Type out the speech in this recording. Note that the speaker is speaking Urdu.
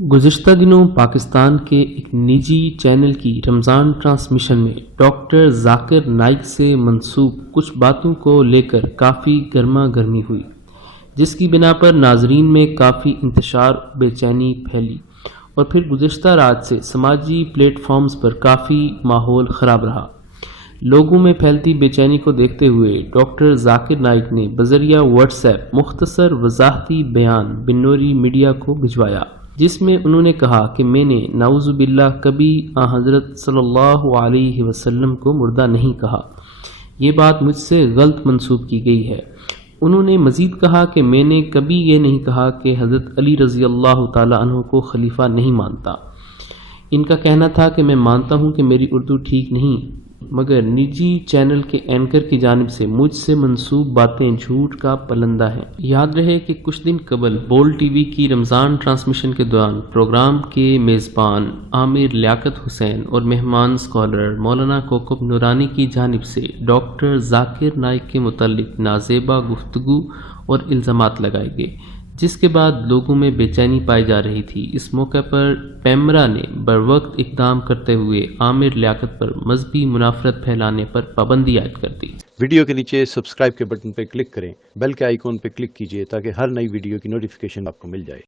گزشتہ دنوں پاکستان کے ایک نجی چینل کی رمضان ٹرانسمیشن میں ڈاکٹر ذاکر نائک سے منسوب کچھ باتوں کو لے کر کافی گرما گرمی ہوئی، جس کی بنا پر ناظرین میں کافی انتشار بے چینی پھیلی اور پھر گزشتہ رات سے سماجی پلیٹ فارمز پر کافی ماحول خراب رہا۔ لوگوں میں پھیلتی بے چینی کو دیکھتے ہوئے ڈاکٹر ذاکر نائک نے بذریعہ واٹس ایپ مختصر وضاحتی بیان بنوری میڈیا کو بھجوایا، جس میں انہوں نے کہا کہ میں نے نعوذ باللہ کبھی حضرت صلی اللہ علیہ وسلم کو مردہ نہیں کہا، یہ بات مجھ سے غلط منسوب کی گئی ہے۔ انہوں نے مزید کہا کہ میں نے کبھی یہ نہیں کہا کہ حضرت علی رضی اللہ تعالی عنہ کو خلیفہ نہیں مانتا۔ ان کا کہنا تھا کہ میں مانتا ہوں کہ میری اردو ٹھیک نہیں، مگر نجی چینل کے اینکر کی جانب سے مجھ سے منسوب باتیں جھوٹ کا پلندہ ہیں۔ یاد رہے کہ کچھ دن قبل بولڈ ٹی وی کی رمضان ٹرانسمیشن کے دوران پروگرام کے میزبان عامر لیاقت حسین اور مہمان اسکالر مولانا کوکب نورانی کی جانب سے ڈاکٹر ذاکر نائک کے متعلق نازیبا گفتگو اور الزامات لگائے گئے، جس کے بعد لوگوں میں بے چینی پائی جا رہی تھی۔ اس موقع پر پیمرا نے بروقت اقدام کرتے ہوئے عامر لیاقت پر مذہبی منافرت پھیلانے پر پابندی عائد کر دی۔ ویڈیو کے نیچے سبسکرائب کے بٹن پہ کلک کریں، بیل کے آئیکن پہ کلک کیجئے تاکہ ہر نئی ویڈیو کی نوٹیفیکیشن آپ کو مل جائے۔